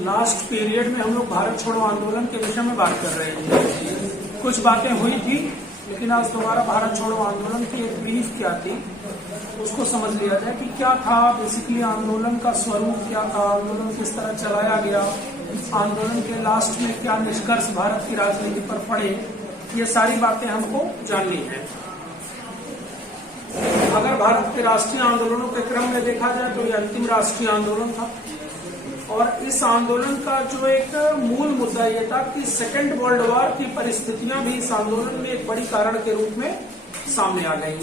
Last period में हम लोग भारत छोड़ो आंदोलन के विषय में बात कर रहे थे। कुछ बातें हुई थी, लेकिन आज दोबारा भारत छोड़ो आंदोलन की एक ब्रीफ क्या थी उसको समझ लिया जाए कि क्या था बेसिकली आंदोलन का स्वरूप, क्या था आंदोलन, किस तरह चलाया गया, आंदोलन के लास्ट में क्या निष्कर्ष भारत की राजनीति पर पड़े, ये सारी बातें हमको जाननी है। अगर भारत के राष्ट्रीय आंदोलनों के क्रम में देखा जाए तो ये अंतिम राष्ट्रीय आंदोलन था और इस आंदोलन का जो एक मूल मुद्दा ये था कि सेकेंड वर्ल्ड वॉर की परिस्थितियां भी इस आंदोलन में एक बड़ी कारण के रूप में सामने आ गई,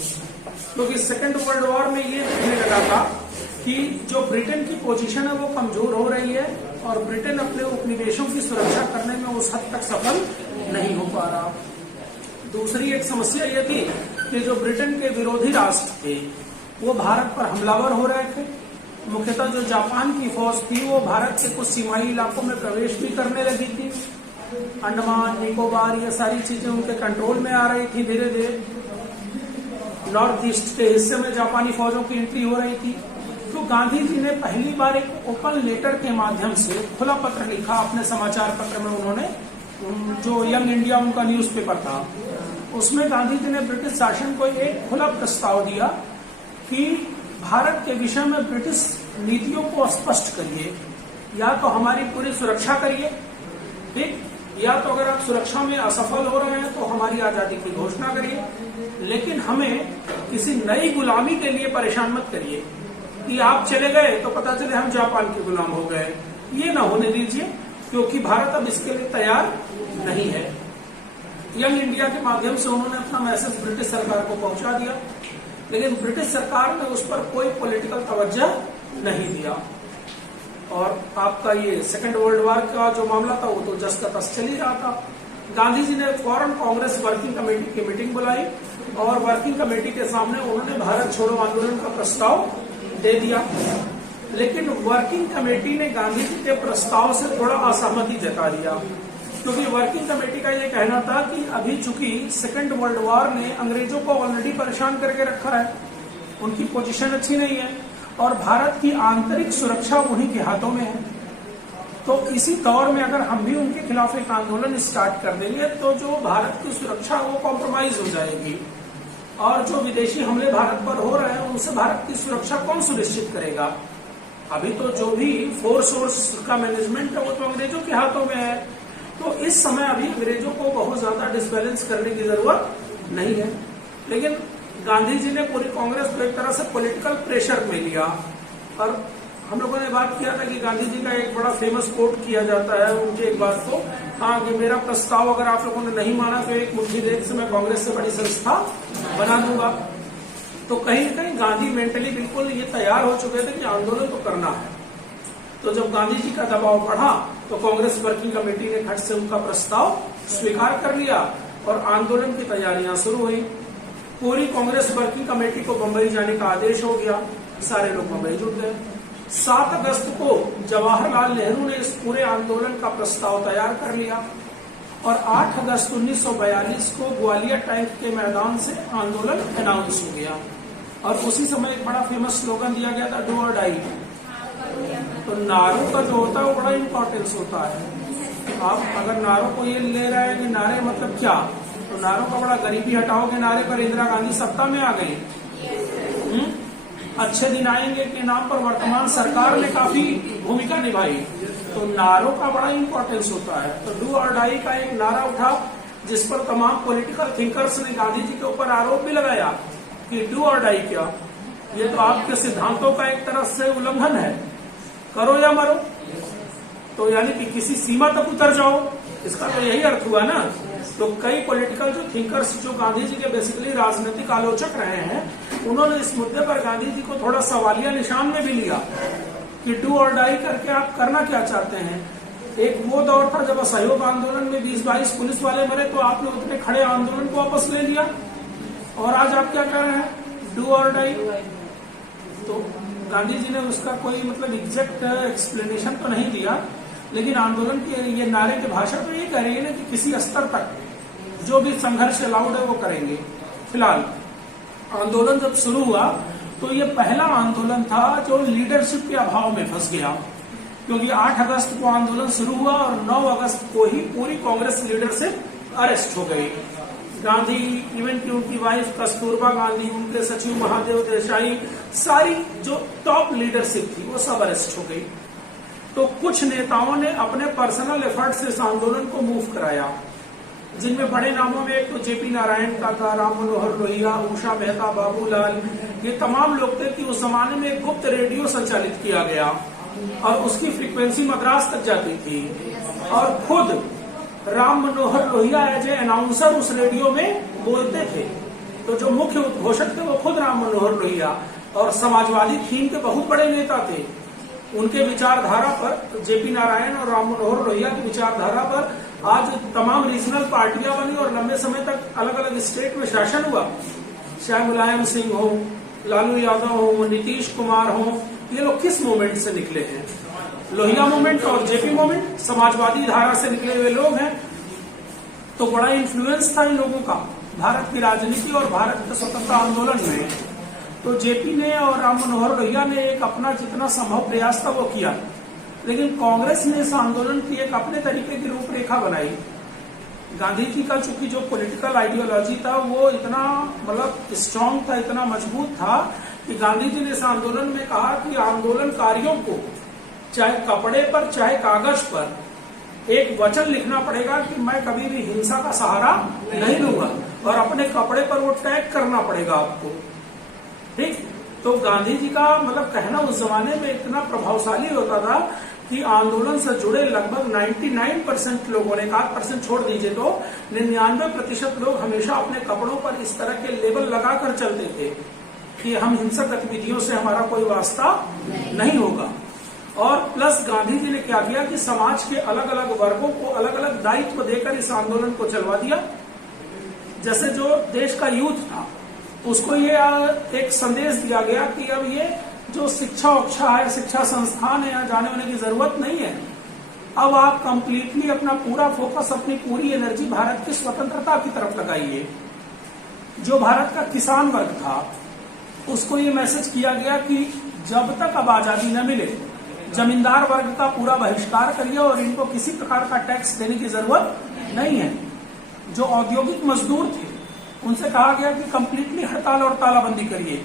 क्योंकि सेकेंड वर्ल्ड वॉर में ये देखने लगा था कि जो ब्रिटेन की पोजीशन है वो कमजोर हो रही है और ब्रिटेन अपने उपनिवेशों की सुरक्षा करने में उस हद तक सफल नहीं हो पा रहा। दूसरी एक समस्या ये थी कि जो ब्रिटेन के विरोधी राष्ट्र थे वो भारत पर हमलावर हो रहे थे। मुख्यतः जो जापान की फौज थी वो भारत के कुछ सीमाई इलाकों में प्रवेश भी करने लगी थी। अंडमान निकोबार ये सारी चीजें उनके कंट्रोल में आ रही थी। धीरे धीरे नॉर्थ ईस्ट के हिस्से में जापानी फौजों की एंट्री हो रही थी। तो गांधी जी ने पहली बार एक ओपन लेटर के माध्यम से खुला पत्र लिखा अपने समाचार पत्र में। उन्होंने जो यंग इंडिया उनका न्यूज़पेपर था उसमें गांधी जी ने ब्रिटिश शासन को एक खुला प्रस्ताव दिया कि भारत के विषय में ब्रिटिश नीतियों को स्पष्ट करिए, या तो हमारी पूरी सुरक्षा करिए, ठीक, या तो अगर आप सुरक्षा में असफल हो रहे हैं तो हमारी आजादी की घोषणा करिए, लेकिन हमें किसी नई गुलामी के लिए परेशान मत करिए कि आप चले गए तो पता चले हम जापान के गुलाम हो गए। ये ना होने दीजिए, क्योंकि भारत अब इसके लिए तैयार नहीं है। यंग इंडिया के माध्यम से उन्होंने अपना मैसेज ब्रिटिश सरकार को पहुंचा दिया, लेकिन ब्रिटिश सरकार ने उस पर कोई पॉलिटिकल तवज्जो नहीं दिया और आपका ये सेकेंड वर्ल्ड वॉर का जो मामला था वो तो जस का तस चल ही रहा था। गांधी जी ने फॉरेन कांग्रेस वर्किंग कमेटी की मीटिंग बुलाई और वर्किंग कमेटी के सामने उन्होंने भारत छोड़ो आंदोलन का प्रस्ताव दे दिया, लेकिन वर्किंग कमेटी ने गांधी जी के प्रस्ताव से थोड़ा असहमति जता दिया, क्योंकि वर्किंग कमेटी का ये कहना था कि अभी चूंकि सेकेंड वर्ल्ड वॉर ने अंग्रेजों को ऑलरेडी परेशान करके रखा है, उनकी पोजीशन अच्छी नहीं है और भारत की आंतरिक सुरक्षा उन्हीं के हाथों में है, तो इसी दौर में अगर हम भी उनके खिलाफ एक आंदोलन स्टार्ट कर देंगे तो जो भारत की सुरक्षा वो कॉम्प्रोमाइज हो जाएगी और जो विदेशी हमले भारत पर हो रहे हैं उनसे भारत की सुरक्षा कौन सुनिश्चित करेगा। अभी तो जो भी फोर्स का मैनेजमेंट है वो तो अंग्रेजों के हाथों में है, तो इस समय अभी अंग्रेजों को बहुत ज्यादा डिसबैलेंस करने की जरूरत नहीं है। लेकिन गांधी जी ने पूरी कांग्रेस को एक तरह से पॉलिटिकल प्रेशर में लिया और हम लोगों ने बात किया था कि गांधी जी का एक बड़ा फेमस कोट किया जाता है उनकी एक बात को, हाँ कि मेरा प्रस्ताव अगर आप लोगों ने नहीं माना तो एक मुट्ठी देर से मैं कांग्रेस से बड़ी संस्था बना दूंगा। तो कहीं न कहीं गांधी मेंटली बिल्कुल ये तैयार हो चुके थे कि आंदोलन तो करना है। तो जब गांधी जी का दबाव बढ़ा तो कांग्रेस वर्किंग कमेटी ने खट से उनका प्रस्ताव स्वीकार कर लिया और आंदोलन की तैयारियां शुरू हुई। पूरी कांग्रेस वर्किंग कमेटी को बंबई जाने का आदेश हो गया, सारे लोग बंबई जुट गए। 7 अगस्त को जवाहरलाल नेहरू ने इस पूरे आंदोलन का प्रस्ताव तैयार कर लिया और 8 अगस्त 1942 को ग्वालियर टैंक के मैदान से आंदोलन अनाउंस हो गया और उसी समय एक बड़ा फेमस स्लोगन दिया गया था, डू और डाई। तो नारों का जो होता है वो बड़ा इंपॉर्टेंस होता है। आप अगर नारों को ये ले रहे हैं कि नारे मतलब क्या, तो नारों का बड़ा गरीबी हटाओ के नारे पर इंदिरा गांधी सत्ता में आ गई। अच्छे दिन आएंगे के नाम पर वर्तमान सरकार ने काफी भूमिका निभाई, तो नारों का बड़ा इंपॉर्टेंस होता है। तो डू और डाई का एक नारा उठा जिस पर तमाम पॉलिटिकल थिंकर्स ने गांधी जी के ऊपर आरोप भी लगाया कि डू और डाई क्या, ये तो आपके सिद्धांतों का एक तरह से उल्लंघन है, करो या मरो। तो यानी कि किसी सीमा तक उतर जाओ, इसका तो यही अर्थ हुआ ना। तो कई पॉलिटिकल जो थिंकर्स जो गांधी जी के बेसिकली राजनीतिक आलोचक रहे हैं, उन्होंने इस मुद्दे पर गांधी जी को थोड़ा सवालिया निशान में भी लिया कि डू और डाई करके आप करना क्या चाहते हैं। एक वो दौर था जब असहयोग आंदोलन में 20-22 पुलिस वाले मरे तो आपने उतने खड़े आंदोलन को वापस ले लिया और आज आप क्या कर रहे हैं, डू और डाई। तो गांधी जी ने उसका कोई मतलब एग्जैक्ट एक्सप्लेनेशन तो नहीं दिया, लेकिन आंदोलन के ये नारे की भाषा तो ये कह रही है ना कि किसी स्तर तक जो भी संघर्ष अलाउड है वो करेंगे। फिलहाल आंदोलन जब शुरू हुआ तो ये पहला आंदोलन था जो लीडरशिप के अभाव में फंस गया। क्योंकि 8 अगस्त को आंदोलन शुरू हुआ और 9 अगस्त को ही पूरी कांग्रेस लीडरशिप अरेस्ट हो गई। गांधी, इवन की उनकी वाइफ कस्तूरबा गांधी, उनके सचिव महादेव देसाई, सारी जो टॉप लीडरशिप थी वो सब अरेस्ट हो गई। तो कुछ नेताओं ने अपने पर्सनल एफर्ट से इस आंदोलन को मूव कराया, जिनमें बड़े नामों में एक तो जेपी नारायण का था, राम मनोहर लोहिया, उषा मेहता, बाबूलाल, ये तमाम लोग थे कि उस जमाने में एक गुप्त रेडियो संचालित किया गया और उसकी फ्रीक्वेंसी मद्रास तक जाती थी और खुद Ram Manohar Lohia as a announcer उस रेडियो में बोलते थे। तो जो मुख्य उद्घोषक थे वो खुद राम मनोहर लोहिया और समाजवादी थीम के बहुत बड़े नेता थे। उनके विचारधारा पर, जेपी नारायण और राम मनोहर लोहिया की विचारधारा पर आज तमाम रीजनल पार्टियां बनी और लंबे समय तक अलग अलग स्टेट में शासन हुआ। चाहे मुलायम सिंह हो, लालू यादव हो, नीतीश कुमार हो, ये लोग किस मूवमेंट से निकले हैं? लोहिया मूवमेंट और जेपी मूवमेंट, समाजवादी धारा से निकले हुए लोग हैं। तो बड़ा इन्फ्लुएंस था इन लोगों का भारत की राजनीति और भारत के स्वतंत्रता आंदोलन में। तो जेपी ने और राम मनोहर लोहिया ने एक अपना जितना संभव प्रयास था वो किया, लेकिन कांग्रेस ने इस आंदोलन की एक अपने तरीके की रूपरेखा बनाई। गांधी जी का चूंकि जो पॉलिटिकल आइडियोलॉजी था वो इतना मतलब स्ट्रांग था, इतना मजबूत था कि गांधी जी ने इस आंदोलन में कहा कि आंदोलनकारियों को चाहे कपड़े पर चाहे कागज पर एक वचन लिखना पड़ेगा कि मैं कभी भी हिंसा का सहारा नहीं लूंगा और अपने कपड़े पर वो टैग करना पड़ेगा आपको। ठीक, तो गांधी जी का मतलब कहना उस जमाने में इतना प्रभावशाली होता था कि आंदोलन से जुड़े लगभग 99% लोगों ने, 1% छोड़ दीजिए तो 99% लोग हमेशा अपने कपड़ों पर इस तरह के लेबल लगाकर चलते थे कि हम हिंसक गतिविधियों से हमारा कोई वास्ता नहीं होगा। और प्लस गांधी जी ने क्या किया कि समाज के अलग अलग वर्गों को अलग अलग दायित्व देकर इस आंदोलन को चलवा दिया। जैसे जो देश का यूथ था उसको ये एक संदेश दिया गया कि अब ये जो शिक्षा उक्षा है, शिक्षा संस्थान है, यहाँ जाने वाने की जरूरत नहीं है। अब आप कंप्लीटली अपना पूरा फोकस, अपनी पूरी एनर्जी भारत की स्वतंत्रता की तरफ लगाइए। जो भारत का किसान वर्ग था उसको ये मैसेज किया गया कि जब तक अब आजादी न मिले जमींदार वर्ग का पूरा बहिष्कार करिए और इनको किसी प्रकार का टैक्स देने की जरूरत नहीं है। जो औद्योगिक मजदूर थे उनसे कहा गया कि कंप्लीटली हड़ताल और तालाबंदी करिए।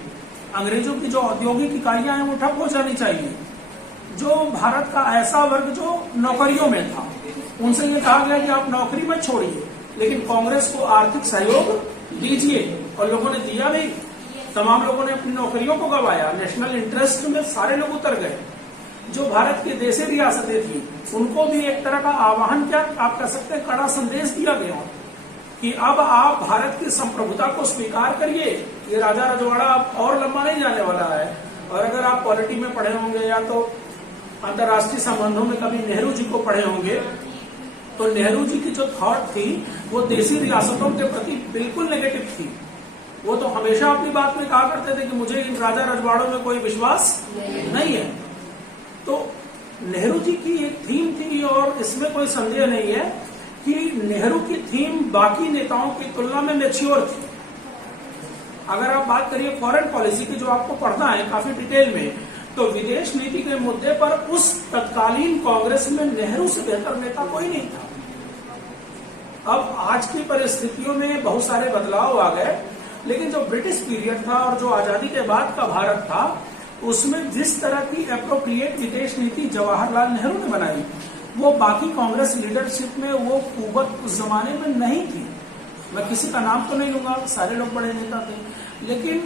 अंग्रेजों की जो औद्योगिक इकाइयां हैं वो ठप हो जानी चाहिए। जो भारत का ऐसा वर्ग जो नौकरियों में था उनसे ये कहा गया कि आप नौकरी मत छोड़िए, लेकिन कांग्रेस को आर्थिक सहयोग दीजिए। और लोगों ने दिया भी, तमाम लोगों ने अपनी नौकरियों को गंवाया। नेशनल इंटरेस्ट में सारे लोग उतर गए। जो भारत की देशी रियासतें थी उनको भी एक तरह का आह्वान, क्या आप कह सकते हैं, कड़ा संदेश दिया गया कि अब आप भारत की संप्रभुता को स्वीकार करिए। ये राजा रजवाड़ा और लंबा नहीं जाने वाला है। और अगर आप पॉलिटी में पढ़े होंगे या तो अंतर्राष्ट्रीय संबंधों में कभी नेहरू जी को पढ़े होंगे तो नेहरू जी की जो थॉट थी वो देशी रियासतों के प्रति बिल्कुल नेगेटिव थी। वो तो हमेशा अपनी बात में कहा करते थे कि मुझे इन राजा रजवाड़ों में कोई विश्वास नहीं है। तो नेहरू जी की एक थीम थी और इसमें कोई संदेह नहीं है कि नेहरू की थीम बाकी नेताओं की तुलना में मैच्योर थी। अगर आप बात करिए फॉरेन पॉलिसी की, जो आपको पढ़ना है काफी डिटेल में, तो विदेश नीति के मुद्दे पर उस तत्कालीन कांग्रेस में नेहरू से बेहतर नेता कोई नहीं था। अब आज की परिस्थितियों में बहुत सारे बदलाव आ गए, लेकिन जो ब्रिटिश पीरियड था और जो आजादी के बाद का भारत था उसमें जिस तरह की एप्रोप्रिएट विदेश नीति जवाहरलाल नेहरू ने बनाई वो बाकी कांग्रेस लीडरशिप में वो कुव्वत उस जमाने में नहीं थी। मैं किसी का नाम तो नहीं लूंगा, सारे लोग बड़े नेता थे, लेकिन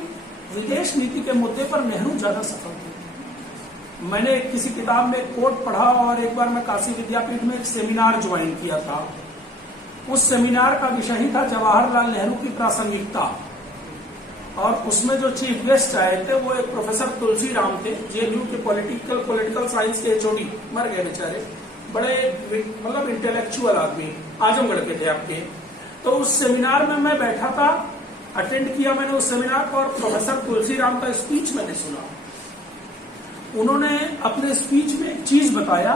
विदेश नीति के मुद्दे पर नेहरू ज्यादा सफल थे। मैंने किसी किताब में कोट पढ़ा और एक बार मैं काशी विद्यापीठ में एक सेमिनार ज्वाइन किया था। उस सेमिनार का विषय ही था जवाहरलाल नेहरू की प्रासंगिकता। और उसमें जो चीफ गेस्ट आए थे वो एक प्रोफेसर तुलसी राम थे, जेएनयू के पॉलिटिकल साइंस के एचओडी, मर गए बेचारे, बड़े मतलब इंटेलेक्चुअल आदमी, आजमगढ़ के थे आपके। तो उस सेमिनार में मैं बैठा था, अटेंड किया मैंने उस सेमिनार को और प्रोफेसर तुलसी राम का स्पीच मैंने सुना। उन्होंने अपने स्पीच में एक चीज बताया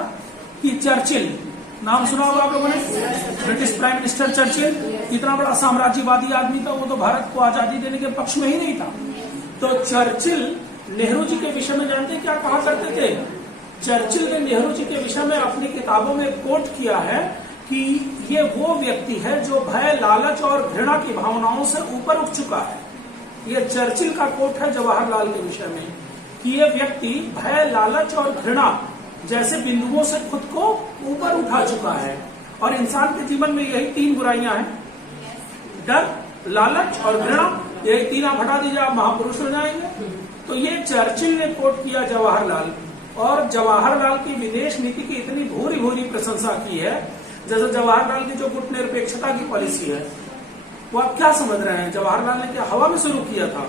कि चर्चिल, नाम सुना होगा आप लोगों ने, ब्रिटिश प्राइम मिनिस्टर चर्चिल, इतना बड़ा साम्राज्यवादी आदमी था, वो तो भारत को आजादी देने के पक्ष में ही नहीं था। तो चर्चिल नेहरू जी के विषय में जानते क्या कहा करते थे चर्चिल ने नेहरू जी के विषय में अपनी किताबों में कोट किया है कि ये वो व्यक्ति है जो भय, लालच और घृणा की भावनाओं से ऊपर उठ चुका है। ये चर्चिल का कोट है जवाहरलाल के विषय में कि ये व्यक्ति भय, लालच और घृणा जैसे बिंदुओं से खुद को ऊपर उठा चुका है। और इंसान के जीवन में यही 3 बुराइयां हैं, डर, लालच और घृणा। यही 3 आप हटा दीजिए, आप महापुरुष हो जाएंगे। तो ये चर्चिल ने कोट किया जवाहरलाल, और जवाहरलाल की विदेश नीति की इतनी भूरी भूरी प्रशंसा की है। जैसे जवाहरलाल की जो गुटनिरपेक्षता की पॉलिसी है, वो आप क्या समझ रहे हैं, जवाहरलाल ने क्या हवा में शुरू किया था?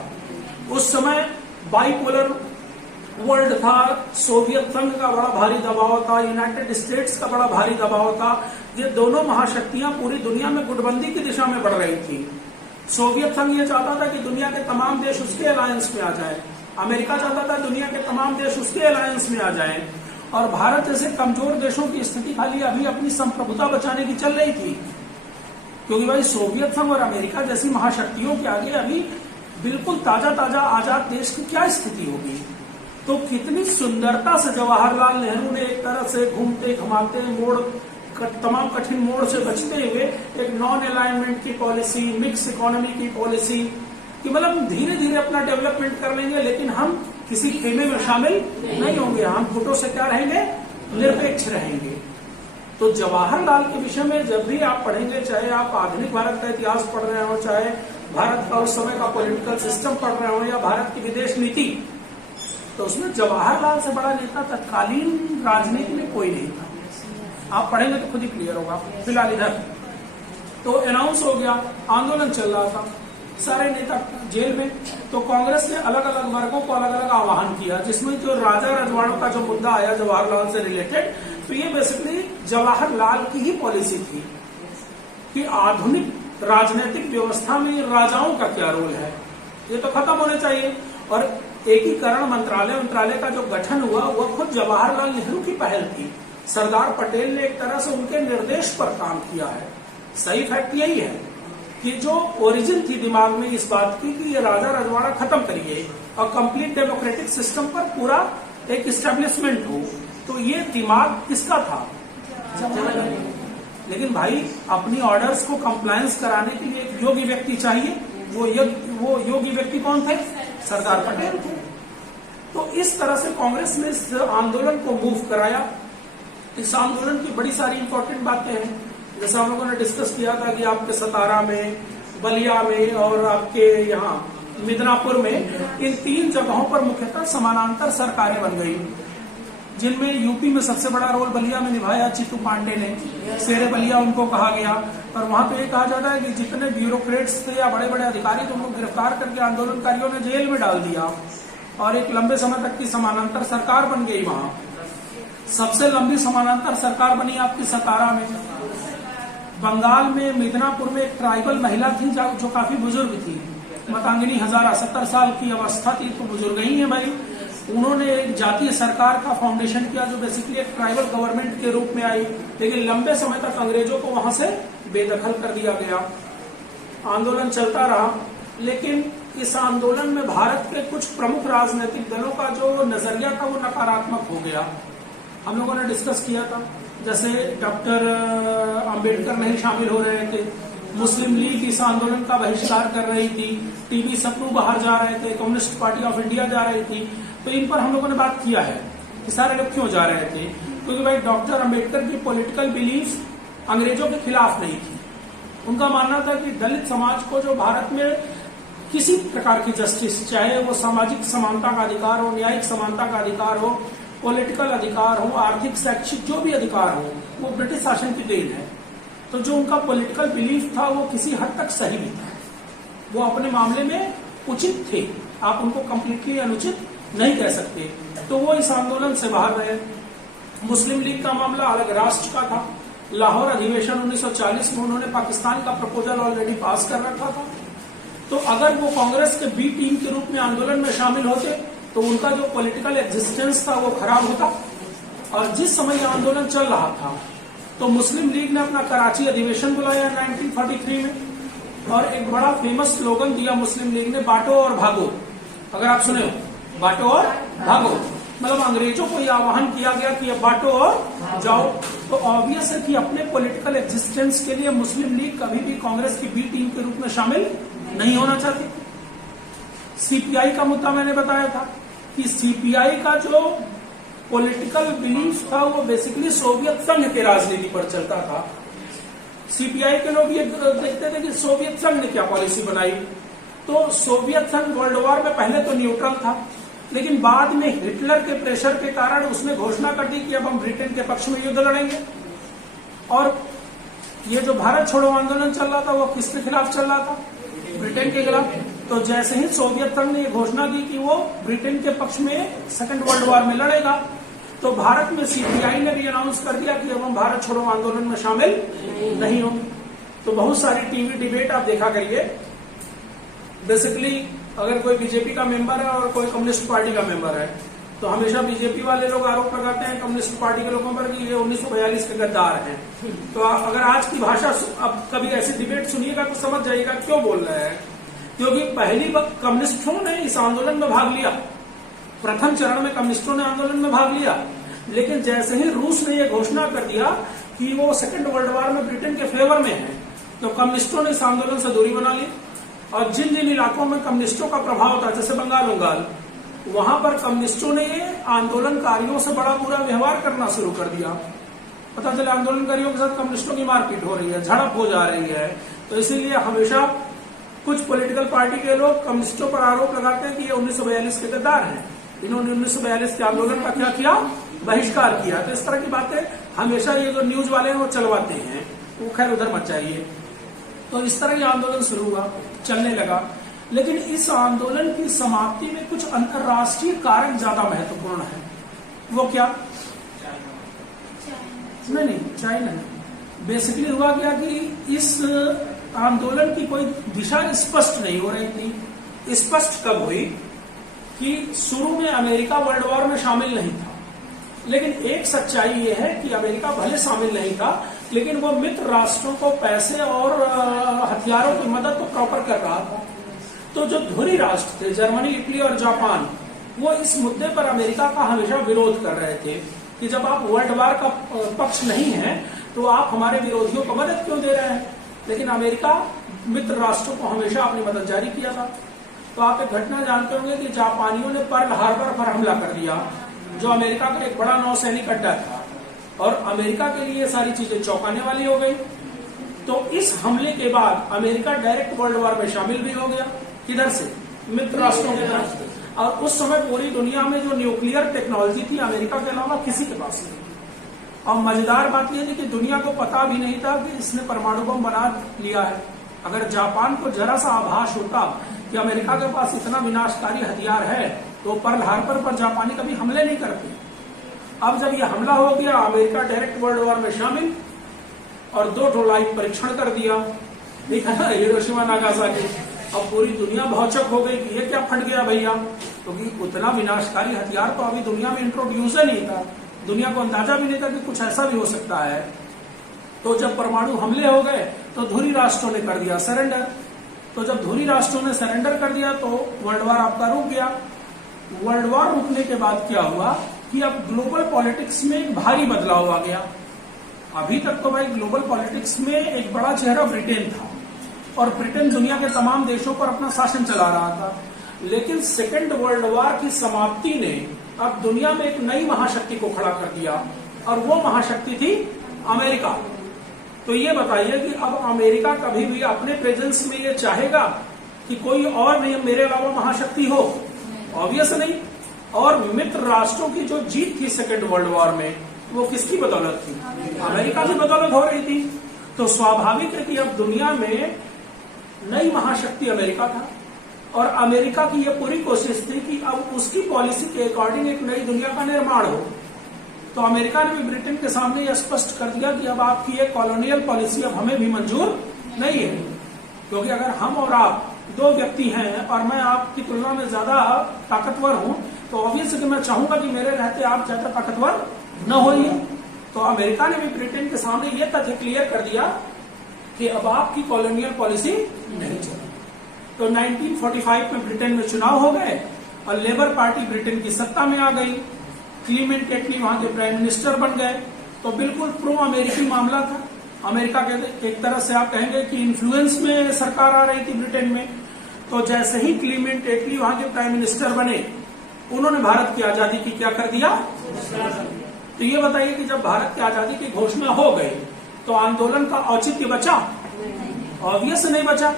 उस समय बाइपोलर वर्ल्ड था, सोवियत संघ का बड़ा भारी दबाव था, यूनाइटेड स्टेट्स का बड़ा भारी दबाव था। ये दोनों महाशक्तियां पूरी दुनिया में गुटबंदी की दिशा में बढ़ रही थी। सोवियत संघ ये चाहता था कि दुनिया के तमाम देश उसके अलायंस में आ जाए, अमेरिका चाहता था दुनिया के तमाम देश उसके अलायंस में आ जाए, और भारत जैसे कमजोर देशों की स्थिति खाली अभी अपनी संप्रभुता बचाने की चल रही थी। क्योंकि भाई सोवियत संघ और अमेरिका जैसी महाशक्तियों के आगे अभी बिल्कुल ताजा ताजा आजाद देश की क्या स्थिति होगी। तो कितनी सुंदरता से जवाहरलाल नेहरू ने एक तरह से घूमते घुमाते तमाम कठिन मोड़ से बचते हुए एक नॉन अलाइनमेंट की पॉलिसी, मिक्स इकोनॉमी की पॉलिसी, कि मतलब धीरे धीरे अपना डेवलपमेंट कर लेंगे, लेकिन हम किसी खेमे में शामिल नहीं होंगे, हम फुटों से क्या रहेंगे, निरपेक्ष रहेंगे। तो जवाहरलाल के विषय में जब भी आप पढ़ेंगे, चाहे आप आधुनिक भारत का इतिहास पढ़ रहे हो, चाहे भारत का उस समय का पॉलिटिकल सिस्टम पढ़ रहे हो, या भारत की विदेश नीति, तो उसमें जवाहरलाल से बड़ा नेता तत्कालीन राजनीति में कोई नहीं था। आप पढ़ेंगे तो खुद ही क्लियर होगा। फिलहाल इधर तो अनाउंस हो गया, आंदोलन चल रहा था, सारे नेता जेल में। तो कांग्रेस ने अलग अलग वर्गों को अलग अलग आह्वान किया, जिसमें जो राजा रजवाड़ों का जो मुद्दा आया जवाहरलाल से रिलेटेड, तो ये बेसिकली जवाहरलाल की ही पॉलिसी थी कि आधुनिक राजनीतिक व्यवस्था में राजाओं का क्या रोल है, ये तो खत्म होने चाहिए। और एकीकरण मंत्रालय का जो गठन हुआ वह खुद जवाहरलाल नेहरू की पहल थी। सरदार पटेल ने एक तरह से उनके निर्देश पर काम किया है। सही फैक्ट यही है कि जो ओरिजिन थी दिमाग में इस बात की कि ये राजा रजवाड़ा खत्म करिए और कंप्लीट डेमोक्रेटिक सिस्टम पर पूरा एक इस्टेब्लिशमेंट हो, तो ये दिमाग किसका था? लेकिन भाई अपनी ऑर्डर्स को कंप्लायंस कराने के लिए एक योग्य व्यक्ति चाहिए। वो योग्य व्यक्ति कौन थे? सरदार पटेल थे। तो इस तरह से कांग्रेस ने इस आंदोलन को मूव कराया। इस आंदोलन की बड़ी सारी इंपॉर्टेंट बातें हैं, जैसे हम लोगों ने डिस्कस किया था कि आपके सतारा में, बलिया में और आपके यहाँ मिदनापुर में, इन 3 जगहों पर मुख्यतः समानांतर सरकारें बन गई, जिनमें यूपी में सबसे बड़ा रोल बलिया में निभाया चित्तू पांडे ने, शेरे बलिया उनको कहा गया। और वहां पे कहा जाता है कि जितने ब्यूरोक्रेट्स थे या बड़े बड़े अधिकारी थे उनको गिरफ्तार करके आंदोलनकारियों ने जेल में डाल दिया, और एक लंबे समय तक की समानांतर सरकार बन गई। वहां सबसे लंबी समानांतर सरकार बनी आपकी सतारा में। बंगाल में मिदनापुर में एक ट्राइबल महिला थी जो काफी बुजुर्ग थी, मतांगिनी हजारा, 70 साल की अवस्था थी, तो बुजुर्ग ही है भाई। उन्होंने एक जातीय सरकार का फाउंडेशन किया जो बेसिकली एक ट्राइबल गवर्नमेंट के रूप में आई, लेकिन लंबे समय तक अंग्रेजों को वहां से बेदखल कर दिया गया। आंदोलन चलता रहा, लेकिन इस आंदोलन में भारत के कुछ प्रमुख राजनीतिक दलों का जो नजरिया था वो नकारात्मक हो गया। हम लोगों ने डिस्कस किया था, जैसे डॉक्टर अंबेडकर नहीं शामिल हो रहे थे, मुस्लिम लीग इस आंदोलन का बहिष्कार कर रही थी, टीवी सप्रू बाहर जा रहे थे, कम्युनिस्ट पार्टी ऑफ इंडिया जा रही थी। तो इन पर हम लोगों ने बात किया है कि सारे लोग क्यों जा रहे थे, क्योंकि भाई डॉक्टर अंबेडकर की पॉलिटिकल बिलीफ अंग्रेजों के खिलाफ नहीं थी। उनका मानना था कि दलित समाज को जो भारत में किसी प्रकार की जस्टिस, चाहे वो सामाजिक समानता का अधिकार हो, न्यायिक समानता का अधिकार हो, पॉलिटिकल अधिकार हो, आर्थिक शैक्षिक जो भी अधिकार हो, वो ब्रिटिश शासन की देन है। तो जो उनका पॉलिटिकल बिलीफ था वो किसी हद तक सही भी था, वो अपने मामले में उचित थे, आप उनको कंप्लीटली अनुचित नहीं कह सकते। तो वो इस आंदोलन से बाहर रहे। मुस्लिम लीग का मामला अलग राष्ट्र का था। लाहौर अधिवेशन 1940 में उन्होंने पाकिस्तान का प्रपोजल ऑलरेडी पास कर रखा था। तो अगर वो कांग्रेस के बी टीम के रूप में आंदोलन में शामिल होते तो उनका जो पॉलिटिकल एग्जिस्टेंस था वो खराब होता। और जिस समय ये आंदोलन चल रहा था तो मुस्लिम लीग ने अपना कराची अधिवेशन बुलाया 1943 में, और एक बड़ा फेमस स्लोगन दिया मुस्लिम लीग ने, बांटो और भागो। अगर आप सुने हो, बांटो और भागो। मतलब अंग्रेजों को यह आह्वान किया गया कि अब बांटो और जाओ। तो ऑब्वियस है कि अपने पॉलिटिकल एग्जिस्टेंस के लिए मुस्लिम लीग कभी भी कांग्रेस की बी टीम के रूप में शामिल नहीं होना चाहती। सीपीआई का मुद्दा मैंने बताया था कि सीपीआई का जो पॉलिटिकल बिलीफ था वो बेसिकली सोवियत संघ के राजनीति पर चलता था। सीपीआई के लोग ये देखते थे कि सोवियत संघ ने क्या पॉलिसी बनाई। तो सोवियत संघ वर्ल्ड वॉर में पहले तो न्यूट्रल था, लेकिन बाद में हिटलर के प्रेशर के कारण उसने घोषणा कर दी कि अब हम ब्रिटेन के पक्ष में युद्ध लड़ेंगे। और ये जो भारत छोड़ो आंदोलन चल रहा था वो किसके खिलाफ चल रहा था? ब्रिटेन के खिलाफ। तो जैसे ही सोवियत संघ ने ये घोषणा की कि वो ब्रिटेन के पक्ष में सेकेंड वर्ल्ड वॉर में लड़ेगा, तो भारत में सीपीआई ने भी अनाउंस कर दिया कि अब हम भारत छोड़ो आंदोलन में शामिल नहीं होंगे। तो बहुत सारी टीवी डिबेट आप देखा करिए। बेसिकली अगर कोई बीजेपी का मेंबर है और कोई कम्युनिस्ट पार्टी का मेंबर है, तो हमेशा बीजेपी वाले लोग आरोप लगाते हैं कम्युनिस्ट पार्टी के लोगों पर कि ये 1942 के गद्दार हैं। तो अगर आज की भाषा अब कभी ऐसी डिबेट सुनिएगा तो समझ जाइएगा क्यों बोल रहे हैं। क्योंकि पहली वक्त कम्युनिस्टों ने इस आंदोलन में भाग लिया, प्रथम चरण में कम्युनिस्टों ने आंदोलन में भाग लिया, लेकिन जैसे ही रूस ने यह घोषणा कर दिया कि वो सेकेंड वर्ल्ड वॉर में ब्रिटेन के फेवर में है, तो कम्युनिस्टों ने इस आंदोलन से दूरी बना ली। और जिन जिन इलाकों में कम्युनिस्टों का प्रभाव था, जैसे बंगाल उंगाल, वहां पर कम्युनिस्टों ने आंदोलनकारियों से बड़ा बुरा व्यवहार करना शुरू कर दिया। पता चला आंदोलनकारियों के साथ कम्युनिस्टों की मारपीट हो रही है, झड़प हो जा रही है। तो इसीलिए हमेशा कुछ पॉलिटिकल पार्टी के लोग कम्युनिस्टों पर आरोप लगाते हैं कि ये 1942 के गद्दार हैं, इन्होंने 1942 के आंदोलन का क्या किया? बहिष्कार किया। तो इस तरह की बातें हमेशा ये जो न्यूज वाले हैं वो चलवाते हैं, वो खैर उधर मत जाइए। तो इस तरह ये आंदोलन शुरू हुआ, चलने लगा। लेकिन इस आंदोलन की समाप्ति में कुछ अंतर्राष्ट्रीय कारक ज्यादा महत्वपूर्ण है। वो क्या? नहीं, चाइना। बेसिकली हुआ क्या कि इस आंदोलन की कोई दिशा स्पष्ट नहीं हो रही थी। स्पष्ट कब हुई कि शुरू में अमेरिका वर्ल्ड वॉर में शामिल नहीं था, लेकिन एक सच्चाई ये है कि अमेरिका भले शामिल नहीं था, लेकिन वो मित्र राष्ट्रों को पैसे और हथियारों की मदद तो प्रॉपर कर रहा था। तो जो धुरी राष्ट्र थे, जर्मनी, इटली और जापान, वो इस मुद्दे पर अमेरिका का हमेशा विरोध कर रहे थे कि जब आप वर्ल्ड वॉर का पक्ष नहीं है तो आप हमारे विरोधियों को मदद क्यों दे रहे हैं। लेकिन अमेरिका मित्र राष्ट्रों को हमेशा अपनी मदद जारी किया था। तो आप एक घटना जानते होंगे कि जापानियों ने पर्ल हार्बर पर हमला कर दिया, जो अमेरिका का एक बड़ा नौसैनिक अड्डा था, और अमेरिका के लिए सारी चीजें चौंकाने वाली हो गई। तो इस हमले के बाद अमेरिका डायरेक्ट वर्ल्ड वॉर में शामिल भी हो गया। किधर से? मित्र राष्ट्रों की तरफ। और उस समय पूरी दुनिया में जो न्यूक्लियर टेक्नोलॉजी थी अमेरिका के अलावा किसी के पास नहीं। और मजेदार बात यह थी कि दुनिया को पता भी नहीं था कि इसने परमाणु बम बना लिया है। अगर जापान को जरा सा आभास होता कि अमेरिका के पास इतना विनाशकारी हथियार है तो पर्ल हार्बर पर जापानी कभी हमले नहीं करते। अब जब यह हमला हो गया, अमेरिका डायरेक्ट वर्ल्ड वॉर में शामिल, और 2 लाइव परीक्षण कर दिया, देखा ना, हिरोशिमा नागासाकी। अब पूरी दुनिया भौचक हो गई कि ये क्या फट गया भैया, क्योंकि तो उतना विनाशकारी हथियार तो अभी दुनिया में इंट्रोड्यूस ही नहीं था। दुनिया को अंदाजा भी नहीं था कि कुछ ऐसा भी हो सकता है। तो जब परमाणु हमले हो गए तो धुरी राष्ट्रों ने कर दिया सरेंडर। तो जब धुरी राष्ट्रों ने सरेंडर कर दिया तो वर्ल्ड वॉर आपका रुक गया। वर्ल्ड वॉर रुकने के बाद क्या हुआ कि अब ग्लोबल पॉलिटिक्स में एक भारी बदलाव आ गया। अभी तक तो भाई ग्लोबल पॉलिटिक्स में एक बड़ा चेहरा ब्रिटेन था, और ब्रिटेन दुनिया के तमाम देशों पर अपना शासन चला रहा था। लेकिन सेकेंड वर्ल्ड वॉर की समाप्ति ने अब दुनिया में एक नई महाशक्ति को खड़ा कर दिया, और वो महाशक्ति थी अमेरिका। तो ये बताइए कि अब अमेरिका कभी भी अपने प्रेजेंस में ये चाहेगा कि कोई और नहीं मेरे अलावा महाशक्ति हो? ऑब्वियस नहीं। और मित्र राष्ट्रों की जो जीत थी सेकेंड वर्ल्ड वॉर में, वो किसकी बदौलत थी? अमेरिका की बदौलत हो रही थी। तो स्वाभाविक है कि अब दुनिया में नई महाशक्ति अमेरिका था, और अमेरिका की यह पूरी कोशिश थी कि अब उसकी पॉलिसी के अकॉर्डिंग एक नई दुनिया का निर्माण हो। तो अमेरिका ने भी ब्रिटेन के सामने यह स्पष्ट कर दिया कि अब आपकी एक कॉलोनियल पॉलिसी अब हमें भी मंजूर नहीं है। क्योंकि अगर हम और आप 2 व्यक्ति हैं और मैं आपकी तुलना में ज्यादा ताकतवर हूं, तो ऑब्वियस है कि मैं चाहूंगा कि मेरे रहते आप ज्यादा ताकतवर न होइए। तो अमेरिका ने भी ब्रिटेन के सामने यह तथ्य क्लियर कर दिया कि अब आपकी कॉलोनियल पॉलिसी नहीं चलेगी। तो 1945 में ब्रिटेन में चुनाव हो गए और लेबर पार्टी ब्रिटेन की सत्ता में आ गई। क्लीमेंट एटली वहां के प्राइम मिनिस्टर बन गए, तो बिल्कुल प्रो अमेरिकी मामला था। अमेरिका के एक तरह से आप कहेंगे कि इन्फ्लुएंस में सरकार आ रही थी ब्रिटेन में। तो जैसे ही क्लीमेंट एटली वहां के प्राइम मिनिस्टर बने, उन्होंने भारत की आजादी की क्या कर दिया? तो ये बताइए कि जब भारत की आजादी की घोषणा हो गई तो आंदोलन का औचित्य बचा? ऑब्वियस नहीं बचा।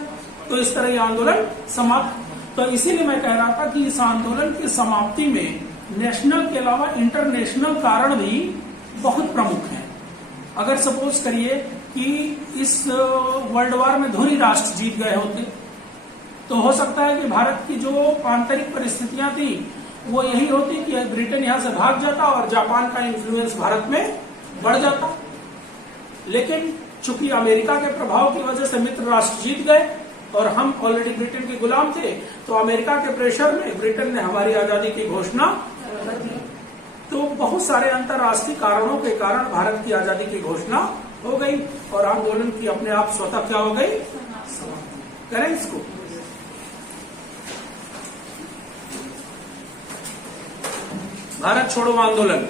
तो इस तरह ये आंदोलन समाप्त। तो इसीलिए मैं कह रहा था कि इस आंदोलन की समाप्ति में नेशनल के अलावा इंटरनेशनल कारण भी बहुत प्रमुख हैं। अगर सपोज करिए कि इस वर्ल्ड वॉर में धुरी राष्ट्र जीत गए होते, तो हो सकता है कि भारत की जो आंतरिक परिस्थितियां थी वो यही होती कि ब्रिटेन यहां से भाग जाता और जापान का इन्फ्लुएंस भारत में बढ़ जाता। लेकिन चूंकि अमेरिका के प्रभाव की वजह से मित्र राष्ट्र जीत गए और हम ऑलरेडी ब्रिटेन के गुलाम थे, तो अमेरिका के प्रेशर में ब्रिटेन ने हमारी आजादी की घोषणा कर दी। तो बहुत सारे अंतर्राष्ट्रीय कारणों के कारण भारत की आजादी की घोषणा हो गई और आंदोलन की अपने आप स्वतः क्या हो गई? करें इसको। भारत छोड़ो आंदोलन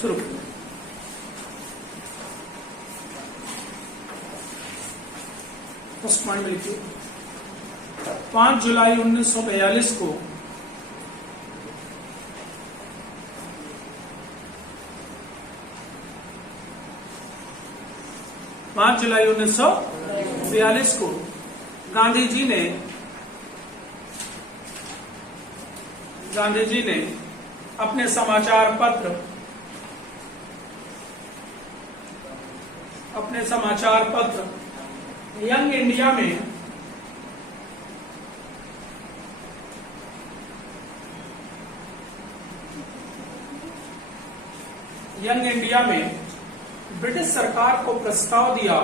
शुरू। फर्स्ट पॉइंट लिखिए। 5 जुलाई 1942 को जुलाई 1942 को गांधी जी ने अपने समाचार पत्र यंग इंडिया में ब्रिटिश सरकार को प्रस्ताव दिया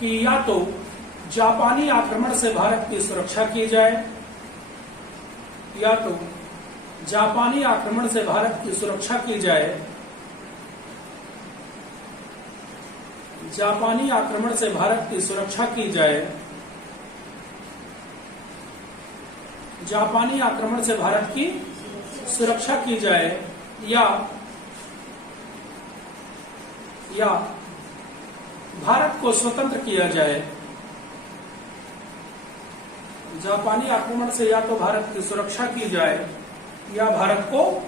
कि या तो जापानी आक्रमण से भारत की सुरक्षा की जाए, या भारत को स्वतंत्र किया जाए। जापानी आक्रमण से या तो भारत की सुरक्षा की जाए या भारत को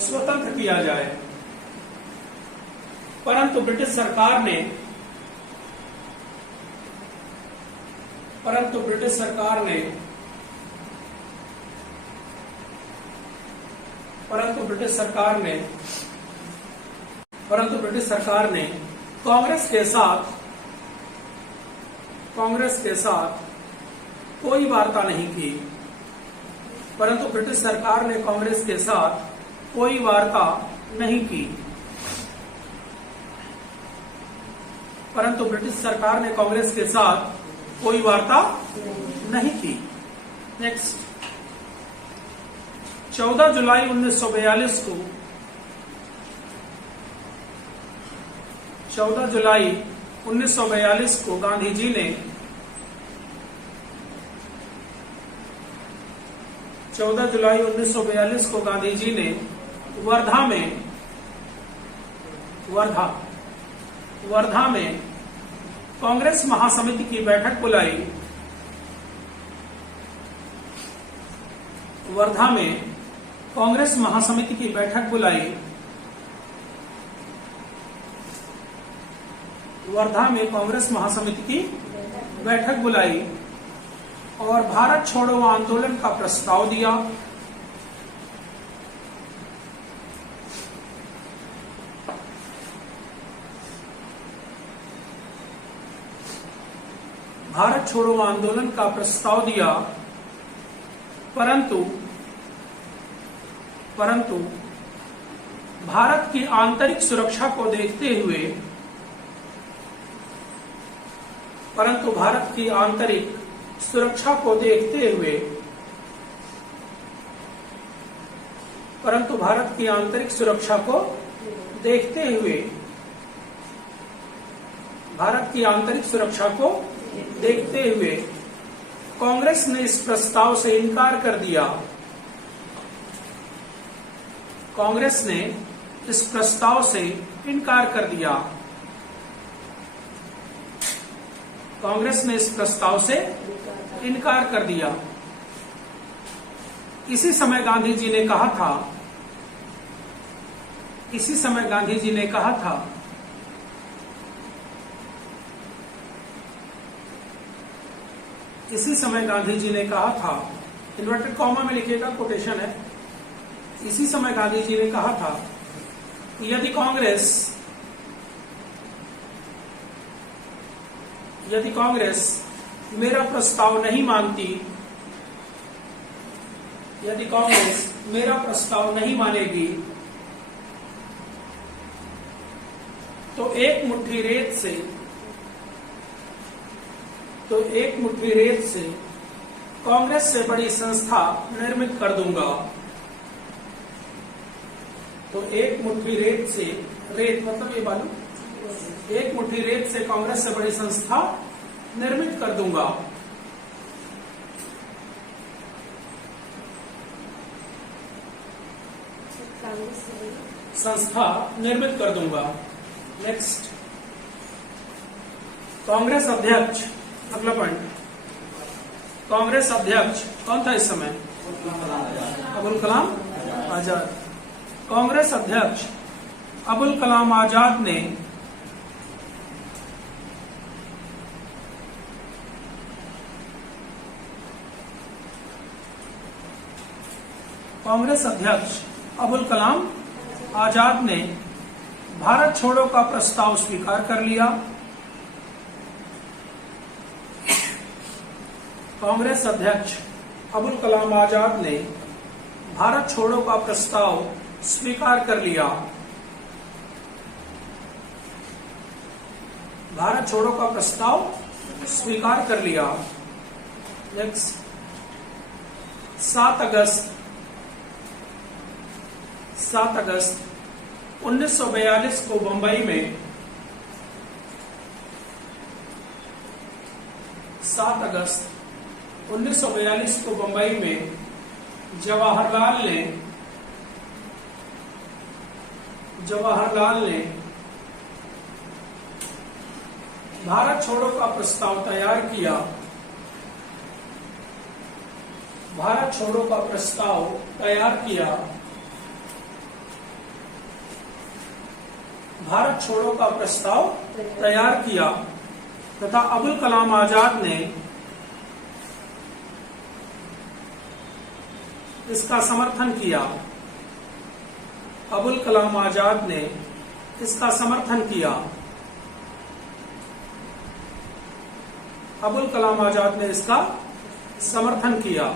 स्वतंत्र किया जाए। परंतु ब्रिटिश सरकार ने कांग्रेस के साथ कोई वार्ता नहीं की। नेक्स्ट 14 जुलाई 1942 को 14 जुलाई 1942 को गांधी जी ने 14 जुलाई 1942 को गांधी जी ने वर्धा में कांग्रेस महासमिति की बैठक बुलाई। वर्धा में कांग्रेस महासमिति की बैठक बुलाई और भारत छोड़ो आंदोलन का प्रस्ताव दिया। परंतु भारत की आंतरिक सुरक्षा को देखते हुए देखते हुए, भारत की आंतरिक सुरक्षा को देखते हुए कांग्रेस ने इस प्रस्ताव से इनकार कर दिया। कांग्रेस ने इस प्रस्ताव से इनकार कर दिया। कांग्रेस ने इस प्रस्ताव से इनकार कर दिया। इसी समय गांधी जी ने कहा था, इसी समय गांधी जी ने कहा था इसी समय गांधी जी ने कहा था, इन्वर्टेड कॉमा में लिखिएगा, कोटेशन है। इसी समय गांधी जी ने कहा था कि यदि कांग्रेस मेरा प्रस्ताव नहीं मानती, यदि कांग्रेस मेरा प्रस्ताव नहीं मानेगी, तो एक मुट्ठी रेत से कांग्रेस से बड़ी संस्था निर्मित कर दूंगा। तो एक मुट्ठी रेत से, रेत मतलब ये बालू, एक मुट्ठी रेत से कांग्रेस से बड़ी संस्था निर्मित कर दूंगा। संस्था निर्मित कर दूंगा। नेक्स्ट, कांग्रेस अध्यक्ष, अगला पॉइंट, कांग्रेस अध्यक्ष कौन था इस समय? अबुल कलाम आजाद। कांग्रेस अध्यक्ष अबुल कलाम आजाद ने भारत छोड़ो का प्रस्ताव स्वीकार कर लिया। कांग्रेस अध्यक्ष अबुल कलाम आजाद ने भारत छोड़ो का प्रस्ताव स्वीकार कर लिया। भारत छोड़ो का प्रस्ताव स्वीकार कर लिया। नेक्स्ट, 7 अगस्त 1942 को बंबई में 7 अगस्त 1942 को बंबई में जवाहरलाल ने भारत छोड़ो का प्रस्ताव तैयार किया। भारत छोड़ो का प्रस्ताव तैयार किया। भारत छोड़ो का प्रस्ताव तैयार किया तथा अबुल कलाम आजाद ने इसका समर्थन किया। अबुल कलाम आजाद ने इसका समर्थन किया। अबुल कलाम आजाद ने इसका समर्थन किया।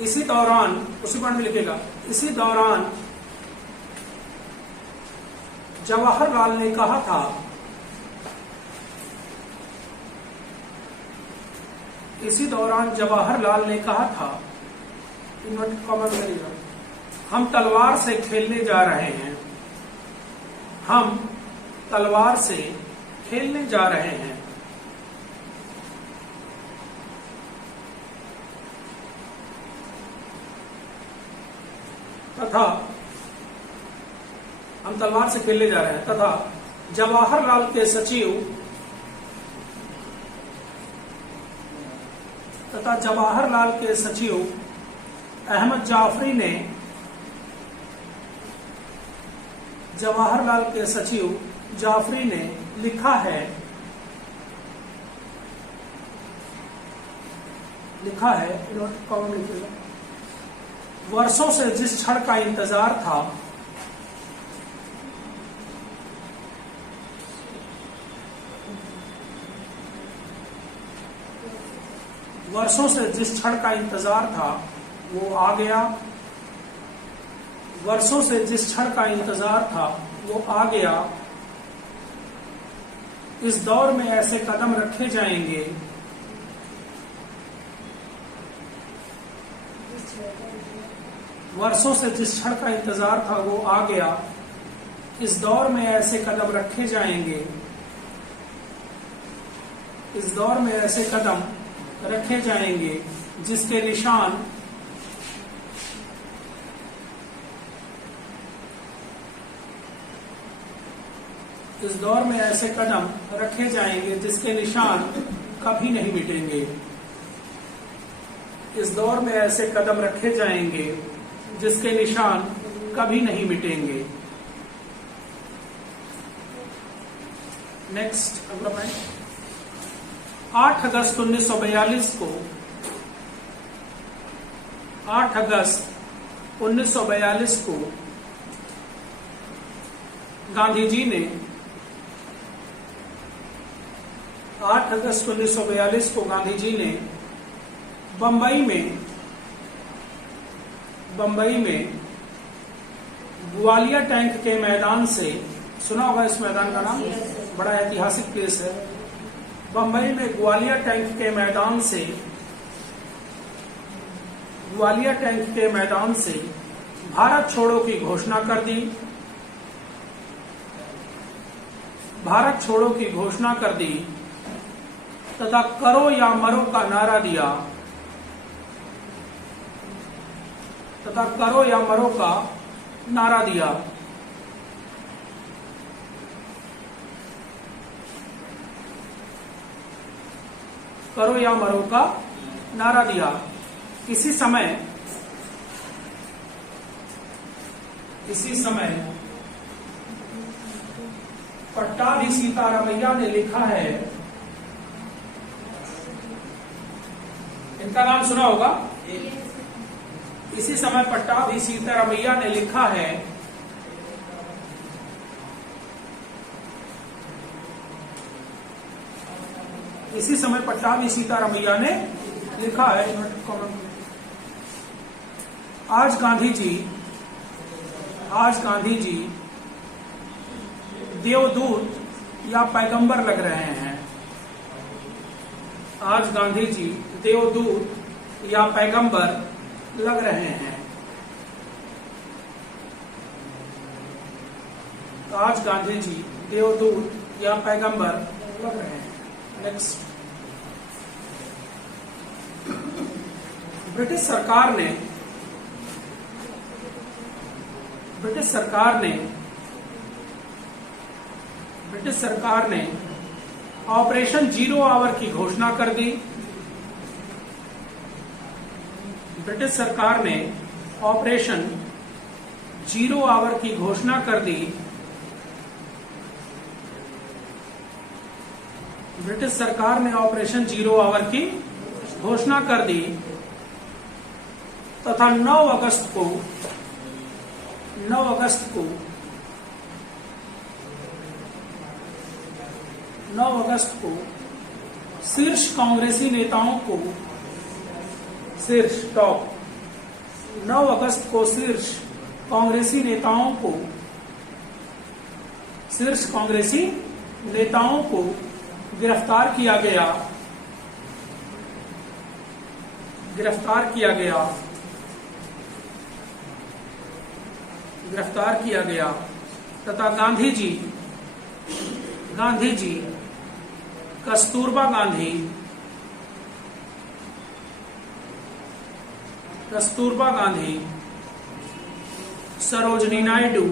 इसी दौरान, उसी पॉइंट में लिखेगा, इसी दौरान जवाहरलाल ने कहा था, इसी दौरान जवाहरलाल ने कहा था, हम तलवार से खेलने जा रहे हैं। हम तलवार से खेलने जा रहे हैं। तथा हम तलवार से खेलने जा रहे हैं तथा जवाहरलाल के सचिव अहमद जाफरी ने जवाहरलाल के सचिव जाफरी ने लिखा है वर्षों से जिस क्षण का इंतजार था, वर्षों से जिस क्षण का इंतजार था वो आ गया। वर्षों से जिस क्षण का इंतजार था वो आ गया। इस दौर में ऐसे कदम रखे जाएंगे, वर्षों से जिस क्षण का इंतजार था वो आ गया। इस दौर में ऐसे कदम रखे जाएंगे, इस दौर में ऐसे कदम रखे जाएंगे जिसके निशान इस दौर में ऐसे कदम रखे जाएंगे जिसके निशान कभी नहीं मिटेंगे। इस दौर में ऐसे कदम रखे जाएंगे जिसके निशान कभी नहीं मिटेंगे। नेक्स्ट अगला पॉइंट, 8 अगस्त 1942 को 8 अगस्त 1942 को गांधी जी ने 8 अगस्त 1942 को गांधी जी ने बंबई में ग्वालियर टैंक के मैदान से, सुना होगा इस मैदान का नाम, बड़ा ऐतिहासिक प्लेस है। बंबई में ग्वालियर टैंक के मैदान से भारत छोड़ो की घोषणा कर दी। भारत छोड़ो की घोषणा कर दी तथा करो या मरो का नारा दिया, तथा करो या मरो का नारा दिया। करो या मरो का नारा दिया। इसी समय पट्टाभी सीतारामैया ने लिखा है, इनका नाम सुना होगा। इसी समय पट्टाभी सीतारामैया ने लिखा है, इसी समय पट्टाभी सीतारामैया ने लिखा है, आज गांधी जी देवदूत या पैगंबर लग रहे हैं। आज गांधी जी देवदूत या पैगंबर लग रहे हैं। आज गांधी जी देवदूत या पैगंबर लग रहे हैं। नेक्स्ट, ब्रिटिश सरकार ने ऑपरेशन 0 आवर की घोषणा कर दी। ब्रिटिश सरकार ने ऑपरेशन 0 आवर की घोषणा कर दी। ब्रिटिश सरकार ने ऑपरेशन 0 आवर की घोषणा कर दी तथा 9 अगस्त को शीर्ष कांग्रेसी नेताओं को 9 अगस्त को शीर्ष कांग्रेसी नेताओं को गिरफ्तार किया गया तथा गांधी जी कस्तूरबा गांधी, सरोजनी नायडू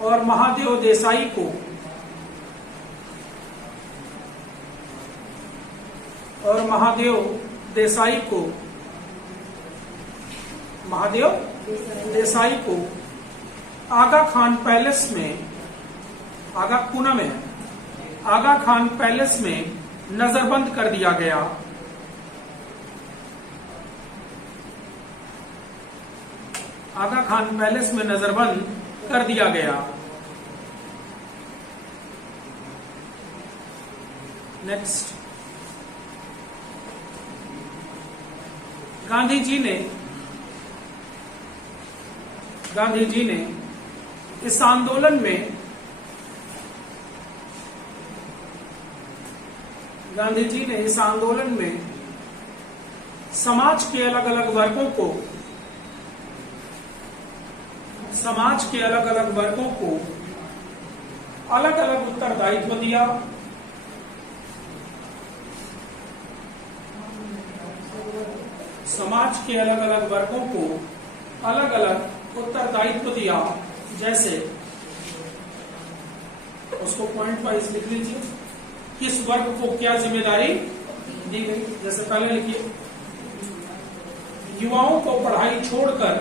और महादेव देसाई को आगा खान पैलेस में नजरबंद कर दिया गया। आगा खान पैलेस में नजरबंद कर दिया गया। नेक्स्ट, गांधी जी ने इस आंदोलन में गांधी जी ने इस आंदोलन में समाज के अलग अलग वर्गों को अलग अलग उत्तरदायित्व दिया। समाज के अलग अलग वर्गों को अलग अलग उत्तरदायित्व दिया। जैसे उसको पॉइंट वाइज लिख लीजिए, किस वर्ग को क्या जिम्मेदारी दी गई। जैसे पहले लिखिए, युवाओं को पढ़ाई छोड़कर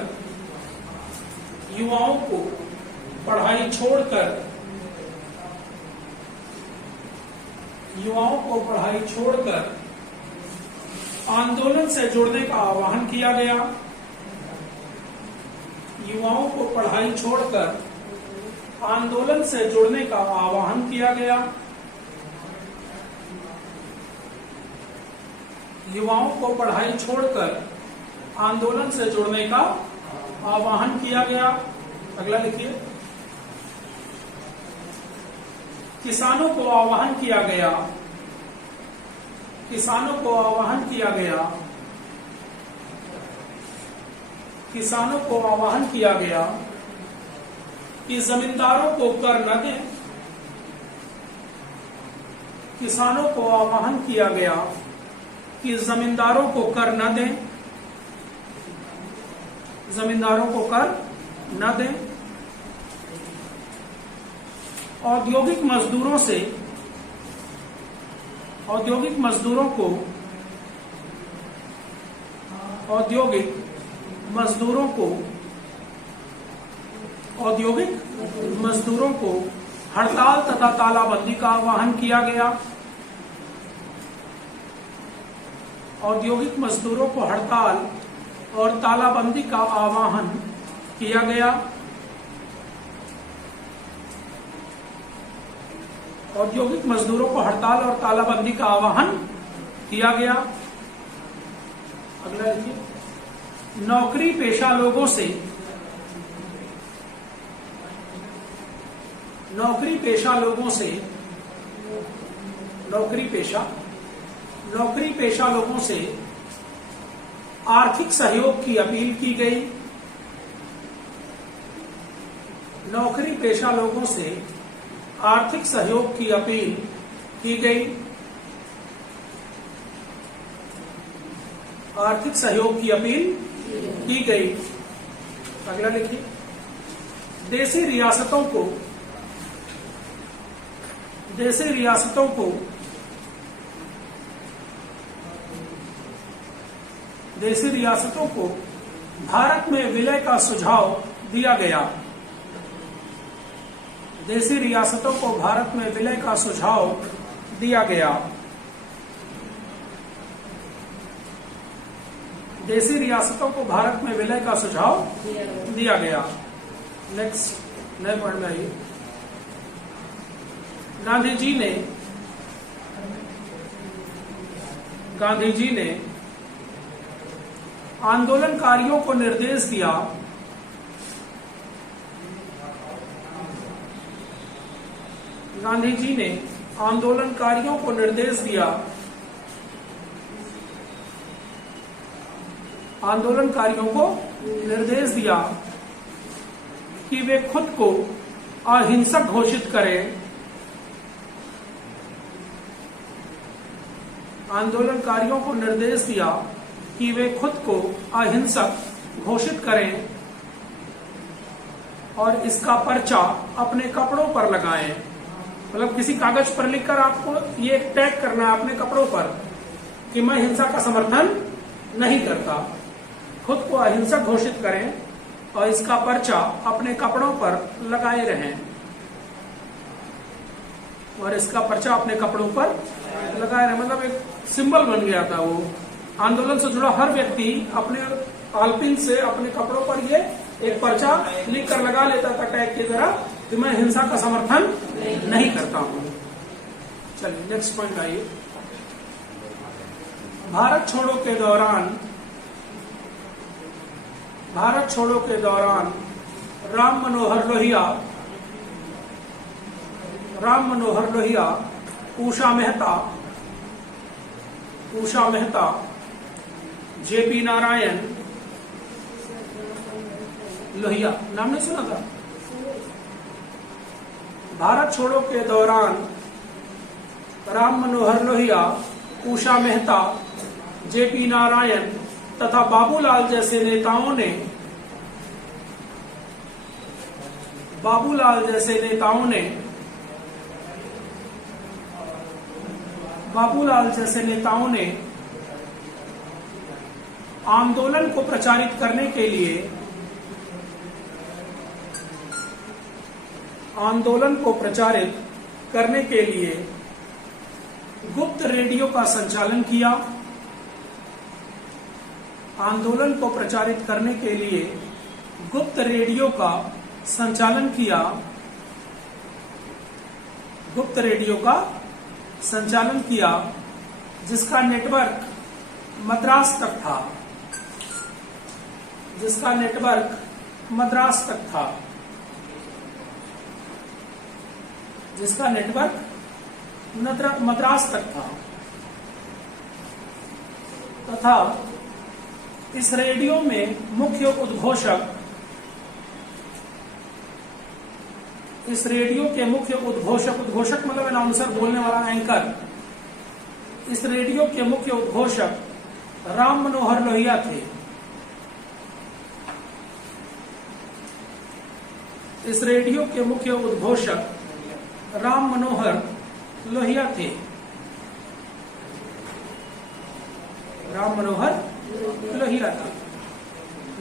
आंदोलन से जुड़ने का आह्वान किया गया। युवाओं को पढ़ाई छोड़कर आंदोलन से जुड़ने का आह्वान किया गया। युवाओं को पढ़ाई छोड़कर आंदोलन से जुड़ने का आह्वान किया गया। अगला लिखिए, किसानों को आह्वान किया गया। किसानों को आह्वान किया गया। किसानों को आह्वान किया गया कि जमींदारों को कर न दें। किसानों को आह्वान किया गया कि जमींदारों को कर न दें। जमींदारों को कर न दें। औद्योगिक मजदूरों को हड़ताल तथा तालाबंदी का आह्वान किया गया। औद्योगिक मजदूरों को हड़ताल और तालाबंदी का आह्वान किया गया। औद्योगिक मजदूरों को हड़ताल और तालाबंदी का आह्वान किया गया। अगला लिखिए, नौकरी पेशा लोगों से आर्थिक सहयोग की अपील की गई। नौकरी पेशा लोगों से आर्थिक सहयोग की अपील की गई। आर्थिक सहयोग की अपील की गई। अगला लिखिए, देशी रियासतों को भारत में विलय का सुझाव दिया गया। देशी रियासतों को भारत में विलय का सुझाव दिया गया। देशी रियासतों को भारत में विलय का सुझाव दिया गया। नेक्स्ट नए पॉइंट में आइए, गांधी जी ने आंदोलनकारियों को निर्देश दिया। गांधी जी ने आंदोलनकारियों को निर्देश दिया। आंदोलनकारियों को निर्देश दिया कि वे खुद को अहिंसक घोषित करें। आंदोलनकारियों को निर्देश दिया कि वे खुद को अहिंसक घोषित करें और इसका पर्चा अपने कपड़ों पर लगाएं। मतलब किसी कागज पर लिखकर आपको ये टैग करना है अपने कपड़ों पर कि मैं हिंसा का समर्थन नहीं करता। खुद को अहिंसक घोषित करें और इसका पर्चा अपने कपड़ों पर लगाए रहें। और इसका पर्चा अपने कपड़ों पर लगाए रहे, मतलब एक सिंबल बन गया था। वो आंदोलन से जुड़ा हर व्यक्ति अपने आलपिन से अपने कपड़ों पर ये एक पर्चा लिख कर लगा लेता था टैग की तरह कि मैं हिंसा का समर्थन नहीं करता हूं। चलिए नेक्स्ट पॉइंट आइए, भारत छोड़ो के दौरान राम मनोहर लोहिया, उषा मेहता उषा मेहता, जेपी नारायण, लोहिया, नाम नहीं सुना था? भारत छोड़ो के दौरान राम मनोहर लोहिया, उषा मेहता, जेपी नारायण तथा बाबूलाल जैसे नेताओं ने आंदोलन को प्रचारित करने के लिए गुप्त रेडियो का संचालन किया। आंदोलन को प्रचारित करने के लिए गुप्त रेडियो का संचालन किया, जिसका नेटवर्क मद्रास तक था। तथा इस रेडियो में मुख्य उद्घोषक मतलब अनाउंसर, बोलने वाला एंकर, इस रेडियो के मुख्य उद्घोषक राम मनोहर लोहिया थे।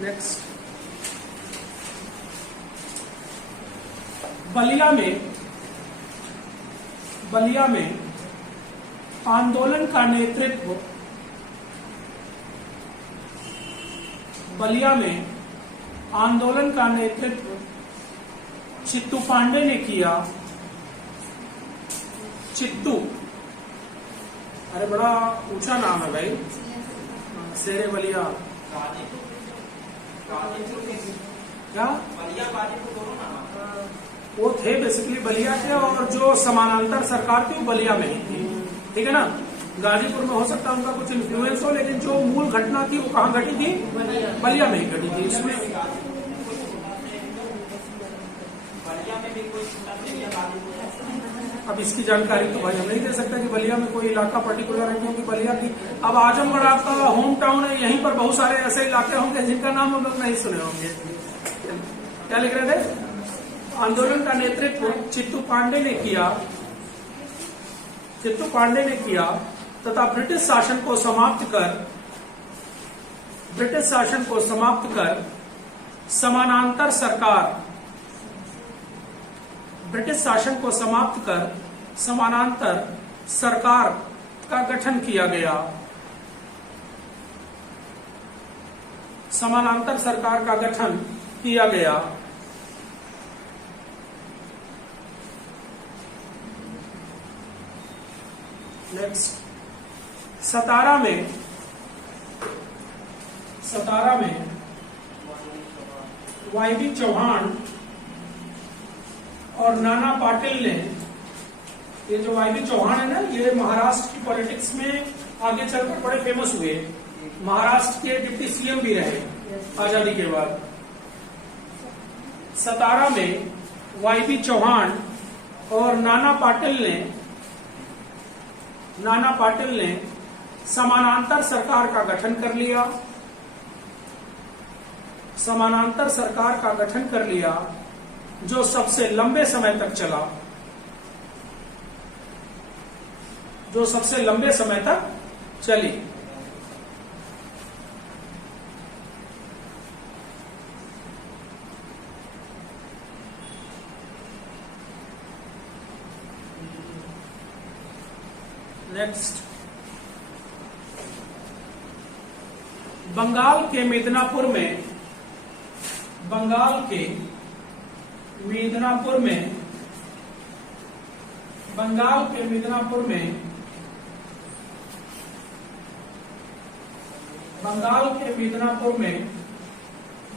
नेक्स्ट, बलिया में आंदोलन का नेतृत्व चित्तू पांडे ने किया। चित्तू, अरे बड़ा ऊंचा नाम है भाई, शेरे बलिया। क्या वो थे बेसिकली बलिया के, और जो समानांतर सरकार थी वो बलिया में ही थी, ठीक है ना। गाजीपुर में हो सकता है उनका कुछ इन्फ्लुएंस हो, लेकिन जो मूल घटना थी वो कहाँ घटी थी? बलिया में ही घटी थी। इसमें अब इसकी जानकारी तो भाई हम नहीं दे सकते कि बलिया में कोई इलाका पर्टिकुलर है, क्योंकि बलिया की, अब आजमगढ़ आपका होम टाउन है, यहीं पर बहुत सारे ऐसे इलाके होंगे जिनका नाम हम लोग नहीं सुने होंगे। क्या लिख रहे थे? आंदोलन का नेतृत्व चित्तू पांडे ने किया तथा ब्रिटिश शासन को समाप्त कर समानांतर सरकार का गठन किया गया। नेक्स्ट, सतारा में वाईबी चौहान और नाना पाटिल ने, ये जो वाईबी चौहान है ना, ये महाराष्ट्र की पॉलिटिक्स में आगे चलकर बड़े फेमस हुए। महाराष्ट्र के डिप्टी सीएम भी रहे आजादी के बाद। सतारा में वाईबी चौहान और नाना पाटिल ने समानांतर सरकार का गठन कर लिया, जो सबसे लंबे समय तक चली। नेक्स्ट, बंगाल के मिदनापुर में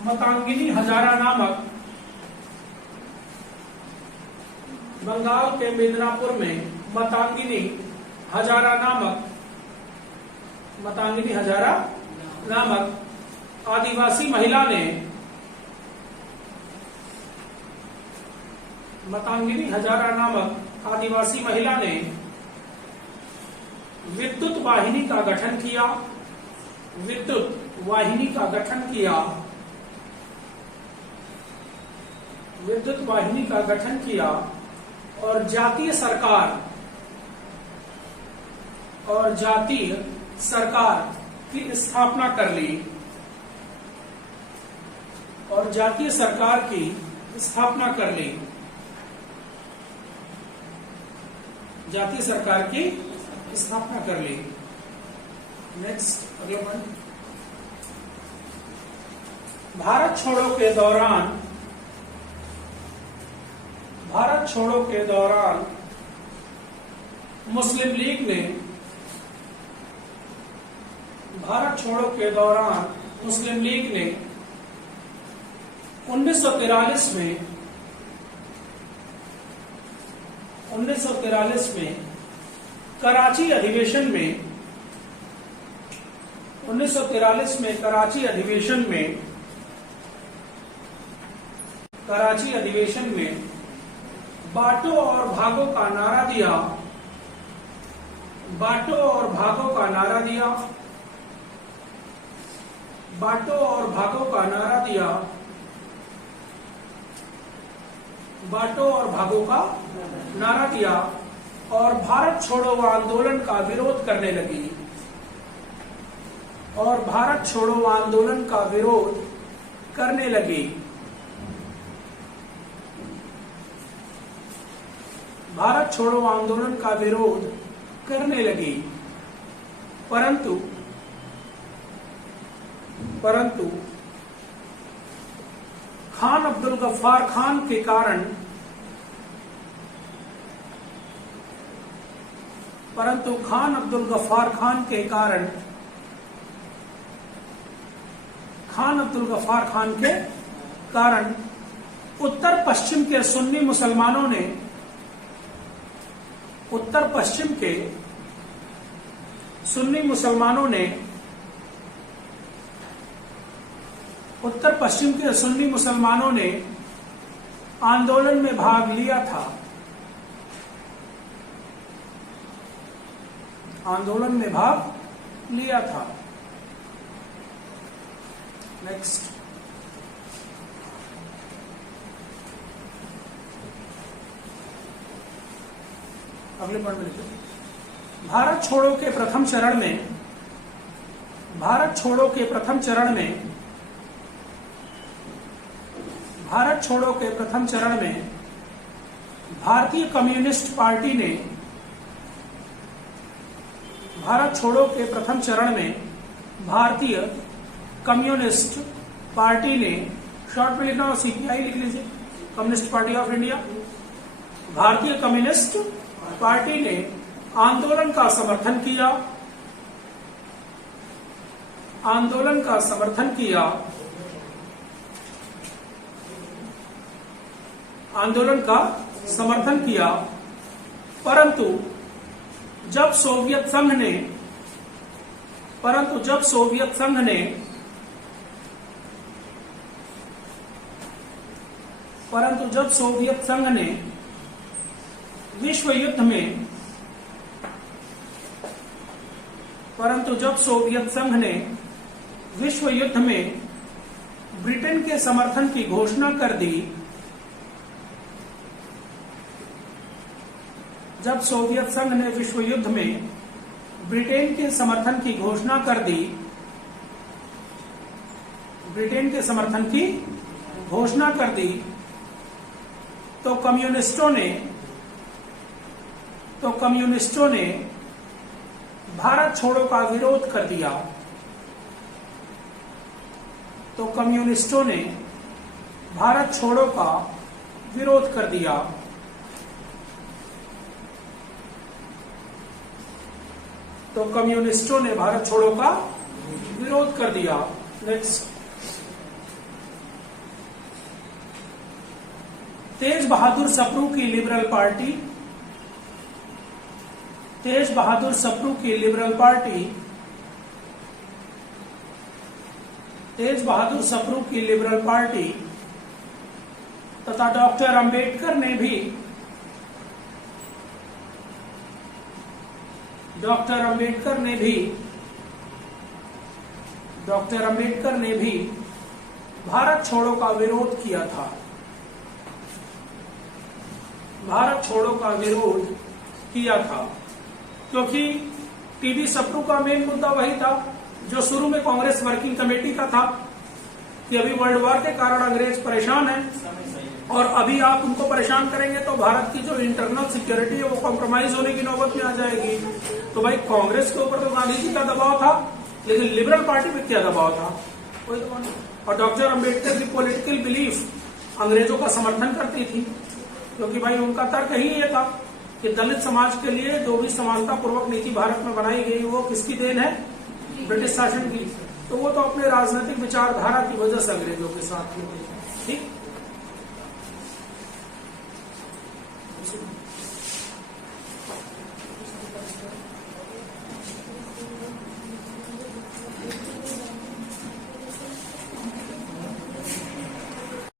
मतांगिनी हजारा नामक मातंगिनी हजारा नामक आदिवासी महिला ने मातंगिनी हजारा नामक आदिवासी महिला ने विद्युत वाहिनी का गठन किया। विद्युत वाहिनी का गठन किया। विद्युत वाहिनी का गठन किया और जातीय सरकार की स्थापना कर ली। और जातीय सरकार की स्थापना कर ली। जातीय सरकार की स्थापना कर ली। नेक्स्ट अगला पॉइंट, भारत छोड़ो के दौरान मुस्लिम लीग ने भारत छोड़ो के दौरान मुस्लिम लीग ने 1943 में कराची अधिवेशन में बांटो और भागो का नारा दिया। बांटो और भागो का नारा दिया। बांटो और भागो का नारा दिया। बांटो और भागो का नारा दिया और भारत छोड़ो आंदोलन का विरोध करने लगी। और भारत छोड़ो आंदोलन का विरोध करने लगी। भारत छोड़ो आंदोलन का विरोध करने लगी। परंतु खान अब्दुल गफ्फार खान के कारण खान अब्दुल गफ्फार खान के कारण उत्तर पश्चिम के सुन्नी मुसलमानों ने उत्तर पश्चिम के सुन्नी मुसलमानों ने आंदोलन में भाग लिया था। नेक्स्ट, अगले पॉइंट में लिखिए, भारत छोड़ो के प्रथम चरण में भारतीय कम्युनिस्ट पार्टी ने शॉर्ट में लिखना, CPI लिख लीजिए, कम्युनिस्ट पार्टी ऑफ इंडिया। भारतीय कम्युनिस्ट पार्टी ने आंदोलन का समर्थन किया। परंतु जब सोवियत संघ ने विश्व युद्ध में ब्रिटेन के समर्थन की घोषणा कर दी। जब सोवियत संघ ने विश्व युद्ध में ब्रिटेन के समर्थन की घोषणा कर दी, तो कम्युनिस्टों ने भारत छोड़ो का विरोध कर दिया। नेक्स्ट, तेज बहादुर सप्रू की लिबरल पार्टी तेज बहादुर सप्रू की लिबरल पार्टी तथा डॉक्टर अंबेडकर ने भी भारत छोड़ो का विरोध किया था। क्योंकि टीबी सप्रू का मेन मुद्दा वही था जो शुरू में कांग्रेस वर्किंग कमेटी का था कि अभी वर्ल्ड वॉर के कारण अंग्रेज परेशान है और अभी आप उनको परेशान करेंगे तो भारत की जो इंटरनल सिक्योरिटी है वो कॉम्प्रोमाइज होने की नौबत में आ जाएगी। तो भाई कांग्रेस के ऊपर तो गांधी जी का दबाव था, लेकिन लिबरल पार्टी पे क्या दबाव था? कोई दबाव नहीं। और डॉक्टर अंबेडकर की पॉलिटिकल बिलीफ अंग्रेजों का समर्थन करती थी, क्योंकि भाई उनका तर्क ही ये था कि दलित समाज के लिए जो भी समानता पूर्वक नीति भारत में बनाई गई वो किसकी देन है? ब्रिटिश शासन की। तो वो तो अपने राजनीतिक विचारधारा की वजह से अंग्रेजों के साथ थे। ठीक,